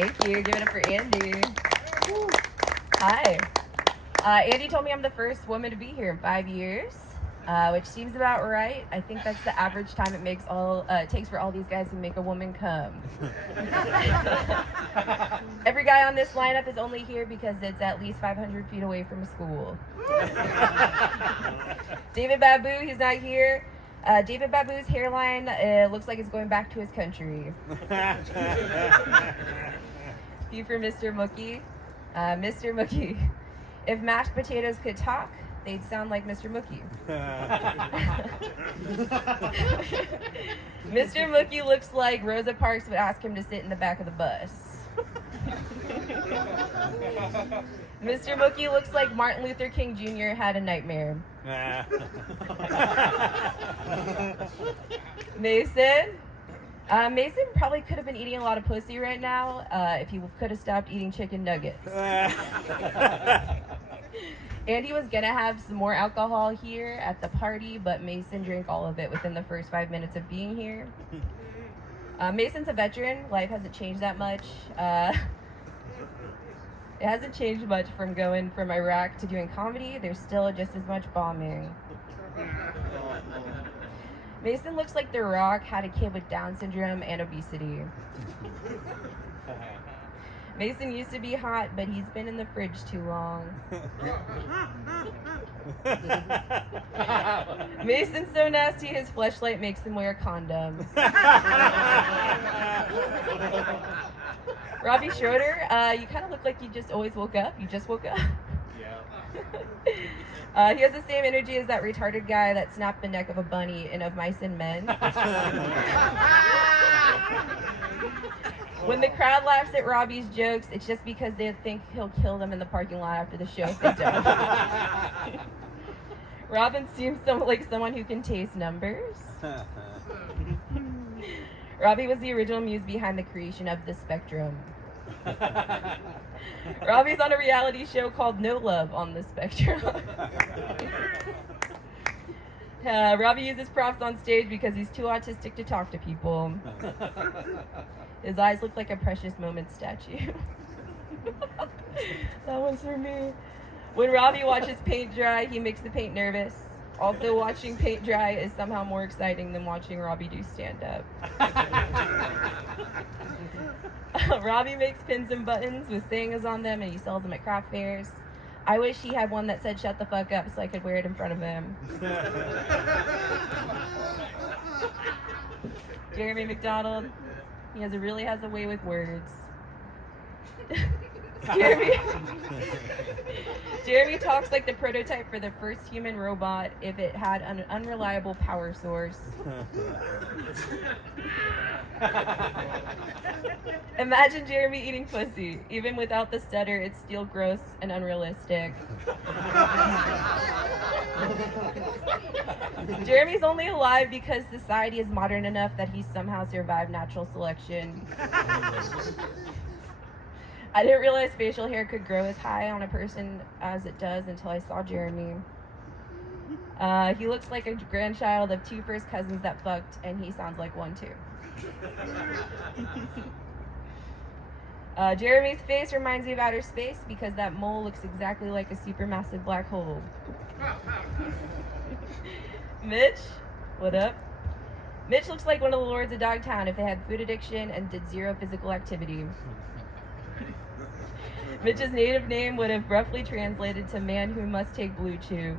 Thank you. Give it up for Andy. Woo. Hi. Andy told me I'm the first woman to be here in 5 years, which seems about right. I think that's the average time it takes for all these guys to make a woman come. Every guy on this lineup is only here because it's at least 500 feet away from a school. David Babu, he's not here. David Babu's hairline looks like it's going back to his country. P for Mr. Mookie. Mr. Mookie. If mashed potatoes could talk, they'd sound like Mr. Mookie. Mr. Mookie looks like Rosa Parks would ask him to sit in the back of the bus. Mr. Mookie looks like Martin Luther King Jr. had a nightmare. Mason. Mason probably could have been eating a lot of pussy right now if he could have stopped eating chicken nuggets. Andy was gonna have some more alcohol here at the party, but Mason drank all of it within the first 5 minutes of being here. Mason's a veteran. Life hasn't changed that much. It hasn't changed much from going from Iraq to doing comedy. There's still just as much bombing. Mason looks like The Rock had a kid with Down syndrome and obesity. Mason used to be hot, but he's been in the fridge too long. Mason's so nasty, his fleshlight makes him wear a condom. Robbie Schroeder, you kind of look like you just always woke up. You just woke up. Yeah. He has the same energy as that retarded guy that snapped the neck of a bunny in Of Mice and Men. When the crowd laughs at Robbie's jokes, it's just because they think he'll kill them in the parking lot after the show if they don't. Robin seems like someone who can taste numbers. Robbie was the original muse behind the creation of The Spectrum. Robbie's on a reality show called No Love on the Spectrum. Robbie uses props on stage because he's too autistic to talk to people. His eyes look like a Precious Moments statue. That one's for me. When Robbie watches paint dry, he makes the paint nervous. Also, watching paint dry is somehow more exciting than watching Robbie do stand-up. Robbie makes pins and buttons with sayings on them, and he sells them at craft fairs. I wish he had one that said "shut the fuck up" so I could wear it in front of him. Jeremy McDonald. He really has a way with words. Jeremy talks like the prototype for the first human robot if it had an unreliable power source. Imagine Jeremy eating pussy. Even without the stutter, it's still gross and unrealistic. Jeremy's only alive because society is modern enough that he somehow survived natural selection. I didn't realize facial hair could grow as high on a person as it does until I saw Jeremy. He looks like a grandchild of two first cousins that fucked, and he sounds like one too. Jeremy's face reminds me of outer space because that mole looks exactly like a supermassive black hole. Mitch, what up? Mitch looks like one of the lords of Dogtown if they had food addiction and did zero physical activity. Mitch's native name would have roughly translated to man who must take blue chew.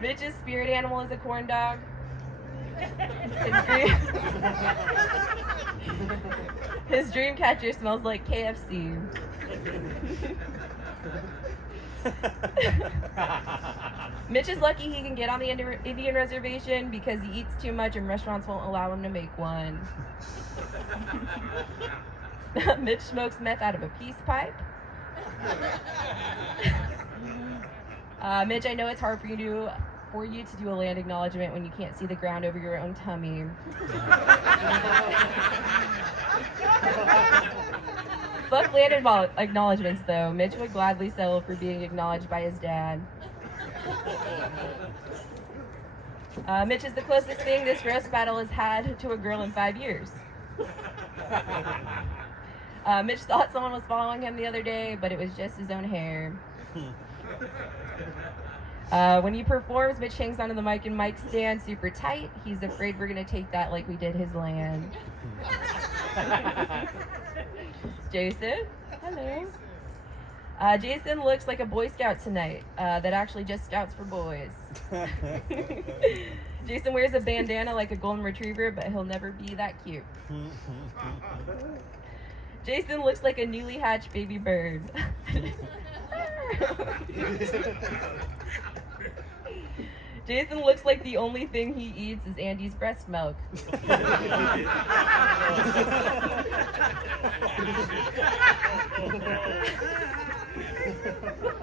Mitch's spirit animal is a corn dog. His dream catcher smells like KFC. Mitch is lucky he can get on the Indian reservation because he eats too much and restaurants won't allow him to make one. Mitch smokes meth out of a peace pipe. Mitch, I know it's hard for you to do a land acknowledgement when you can't see the ground over your own tummy. Fuck land acknowledgements, though. Mitch would gladly settle for being acknowledged by his dad. Mitch is the closest thing this roast battle has had to a girl in 5 years. Mitch thought someone was following him the other day, but it was just his own hair. When he performs, Mitch hangs onto the mic and mic stand super tight. He's afraid we're going to take that like we did his land. Jason, hello. Jason looks like a Boy Scout tonight that actually just scouts for boys. Jason wears a bandana like a golden retriever, but he'll never be that cute. Jason looks like a newly hatched baby bird. Jason looks like the only thing he eats is Andy's breast milk.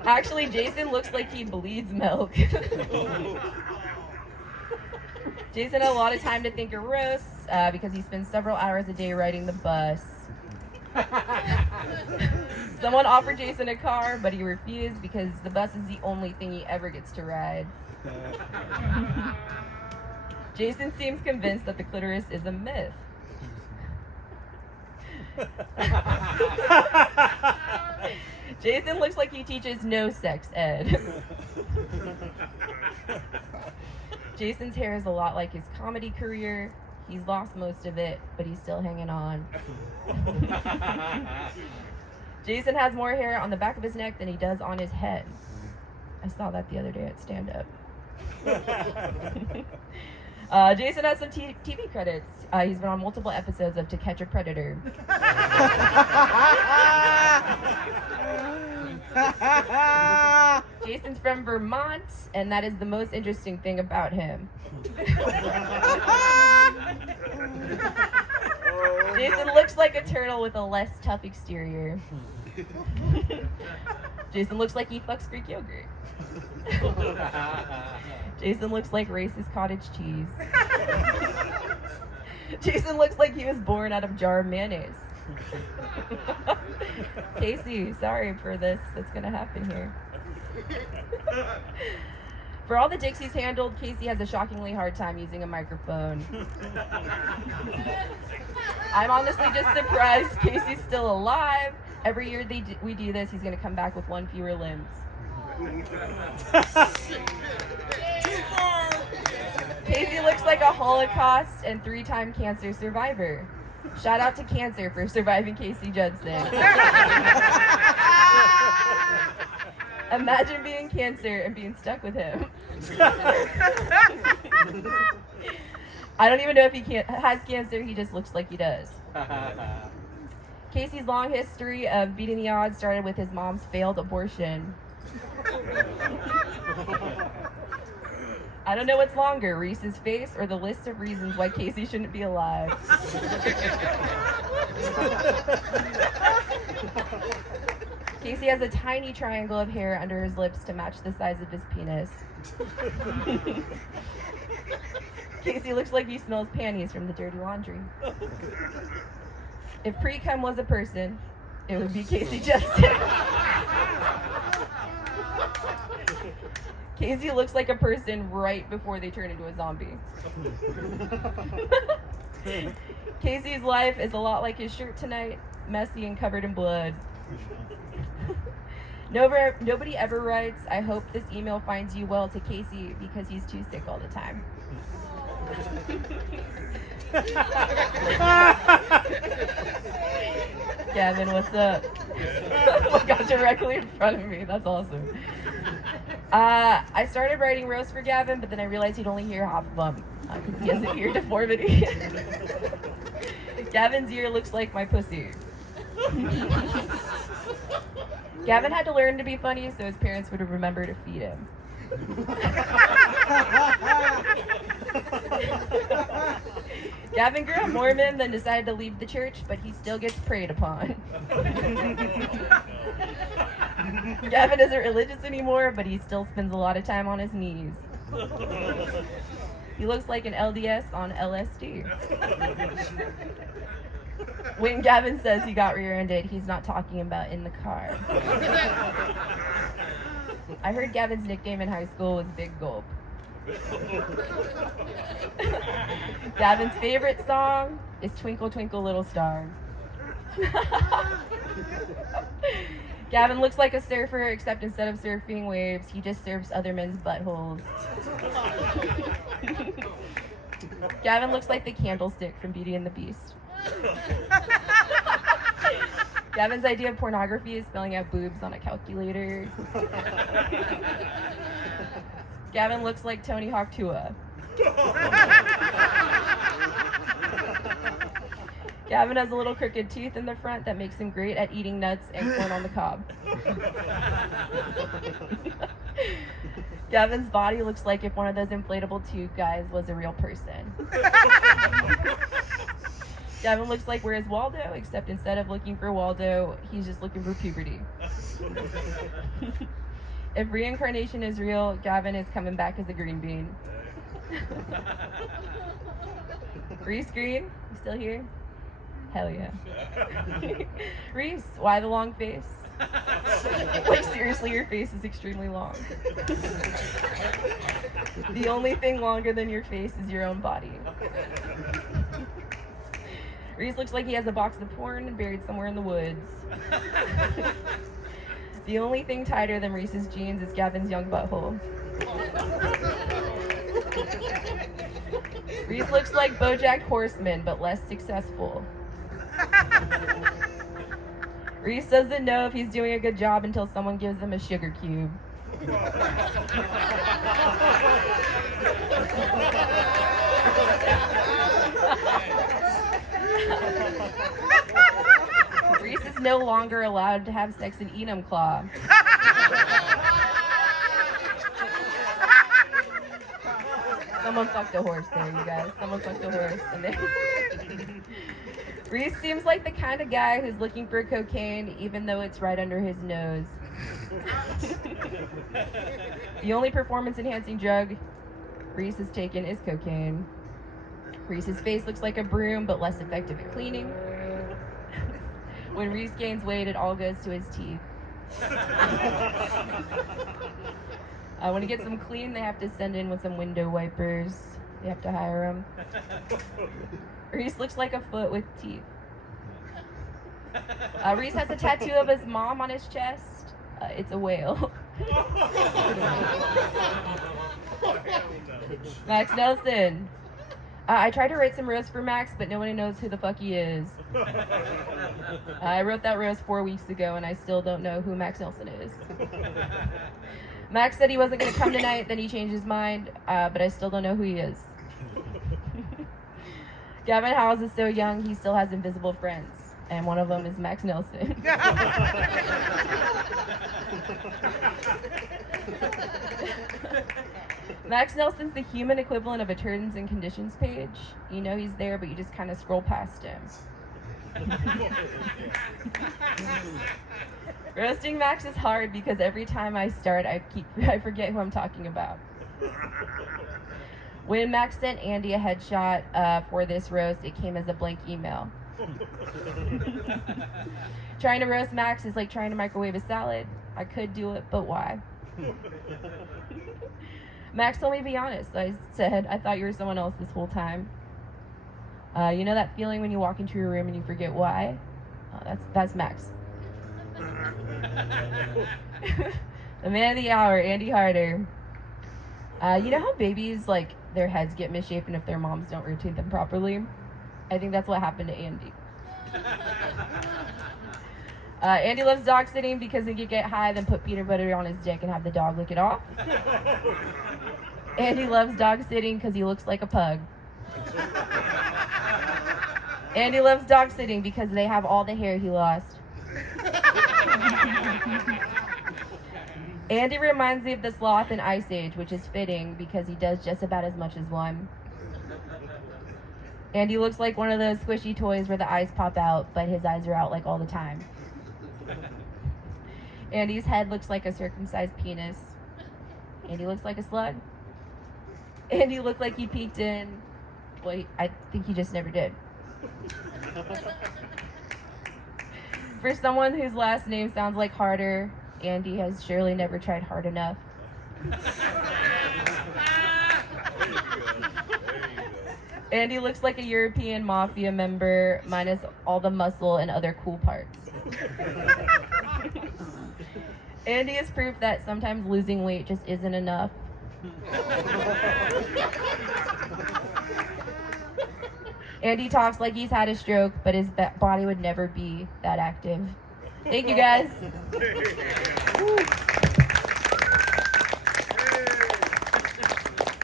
Actually, Jason looks like he bleeds milk. Jason had a lot of time to think of roasts because he spends several hours a day riding the bus. Someone offered Jason a car, but he refused because the bus is the only thing he ever gets to ride. Jason seems convinced that the clitoris is a myth. Jason looks like he teaches no sex ed. Jason's hair is a lot like his comedy career. He's lost most of it, but he's still hanging on. Jason has more hair on the back of his neck than he does on his head. I saw that the other day at stand-up. Jason has some TV credits. He's been on multiple episodes of To Catch a Predator. Jason's from Vermont, and that is the most interesting thing about him. Jason looks like a turtle with a less tough exterior. Jason looks like he fucks Greek yogurt. Jason looks like racist cottage cheese. Jason looks like he was born out of jar of mayonnaise. Casey, sorry for this. That's gonna happen here. For all the dicks he's handled, Casey has a shockingly hard time using a microphone. I'm honestly just surprised Casey's still alive. Every year we do this, he's gonna come back with one fewer limbs. Casey looks like a Holocaust and 3-time cancer survivor. Shout out to cancer for surviving Casey Judson. Imagine being cancer and being stuck with him. I don't even know if he has cancer, he just looks like he does. Casey's long history of beating the odds started with his mom's failed abortion. I don't know what's longer, Reese's face or the list of reasons why Casey shouldn't be alive. Casey has a tiny triangle of hair under his lips to match the size of his penis. Casey looks like he smells panties from the dirty laundry. If pre-cum was a person, it would be Casey Judson. Casey looks like a person right before they turn into a zombie. Casey's life is a lot like his shirt tonight, messy and covered in blood. Nobody ever writes, "I hope this email finds you well" to Casey because he's too sick all the time. Gavin, what's up? Oh my God, directly in front of me. That's awesome. I started writing roasts for Gavin, but then I realized he'd only hear half of them because he has an ear deformity. Gavin's ear looks like my pussy. Gavin had to learn to be funny so his parents would remember to feed him. Gavin grew up Mormon, then decided to leave the church, but he still gets preyed upon. Gavin isn't religious anymore, but he still spends a lot of time on his knees. He looks like an LDS on LSD. When Gavin says he got rear-ended, he's not talking about in the car. I heard Gavin's nickname in high school was Big Gulp. Gavin's favorite song is Twinkle Twinkle Little Star. Gavin looks like a surfer, except instead of surfing waves, he just surfs other men's buttholes. Gavin looks like the candlestick from Beauty and the Beast. Gavin's idea of pornography is spelling out boobs on a calculator. Gavin looks like Tony Hawk Tua. Gavin has a little crooked tooth in the front that makes him great at eating nuts and corn on the cob. Gavin's body looks like if one of those inflatable tube guys was a real person. Gavin looks like Where's Waldo, except instead of looking for Waldo, he's just looking for puberty. If reincarnation is real, Gavin is coming back as a green bean. Reese Green, you still here? Hell yeah. Reese, why the long face? Like, seriously, your face is extremely long. The only thing longer than your face is your own body. Reese looks like he has a box of porn buried somewhere in the woods. The only thing tighter than Reese's jeans is Gavin's young butthole. Reese looks like BoJack Horseman, but less successful. Reese doesn't know if he's doing a good job until someone gives him a sugar cube. Reese is no longer allowed to have sex in Enumclaw. Someone fucked a horse there, you guys. Someone fucked a horse. Reese seems like the kind of guy who's looking for cocaine even though it's right under his nose. The only performance-enhancing drug Reese has taken is cocaine. Reese's face looks like a broom, but less effective at cleaning. When Reese gains weight, it all goes to his teeth. When he gets them clean, they have to send in with some window wipers. They have to hire them. Reese looks like a foot with teeth. Reese has a tattoo of his mom on his chest. It's a whale. Max Nelson. I tried to write some roast for Max, but nobody knows who the fuck he is. I wrote that roast 4 weeks ago, and I still don't know who Max Nelson is. Max said he wasn't going to come tonight, then he changed his mind, but I still don't know who he is. Gavin Howes is so young, he still has invisible friends, and one of them is Max Nelson. Max Nelson's the human equivalent of a terms and conditions page. You know he's there, but you just kind of scroll past him. Roasting Max is hard because every time I start, I forget who I'm talking about. When Max sent Andy a headshot for this roast, it came as a blank email. Trying to roast Max is like trying to microwave a salad. I could do it, but why? Max told me to be honest. I said, I thought you were someone else this whole time. You know that feeling when you walk into your room and you forget why? That's Max. The man of the hour, Andy Harter. You know how babies, like, their heads get misshapen if their moms don't rotate them properly? I think that's what happened to Andy. Andy loves dog sitting because he can get high, then put peanut butter on his dick and have the dog lick it off. Andy loves dog sitting because he looks like a pug. Andy loves dog sitting because they have all the hair he lost. Andy reminds me of the sloth in Ice Age, which is fitting because he does just about as much as one. Andy looks like one of those squishy toys where the eyes pop out, but his eyes are out like all the time. Andy's head looks like a circumcised penis. Andy looks like a slug. Andy looked like he peeked in. Well, I think he just never did. For someone whose last name sounds like Harter, Andy has surely never tried hard enough. Andy looks like a European mafia member, minus all the muscle and other cool parts. Andy is proof that sometimes losing weight just isn't enough. Andy talks like he's had a stroke, but his body would never be that active. Thank you, guys.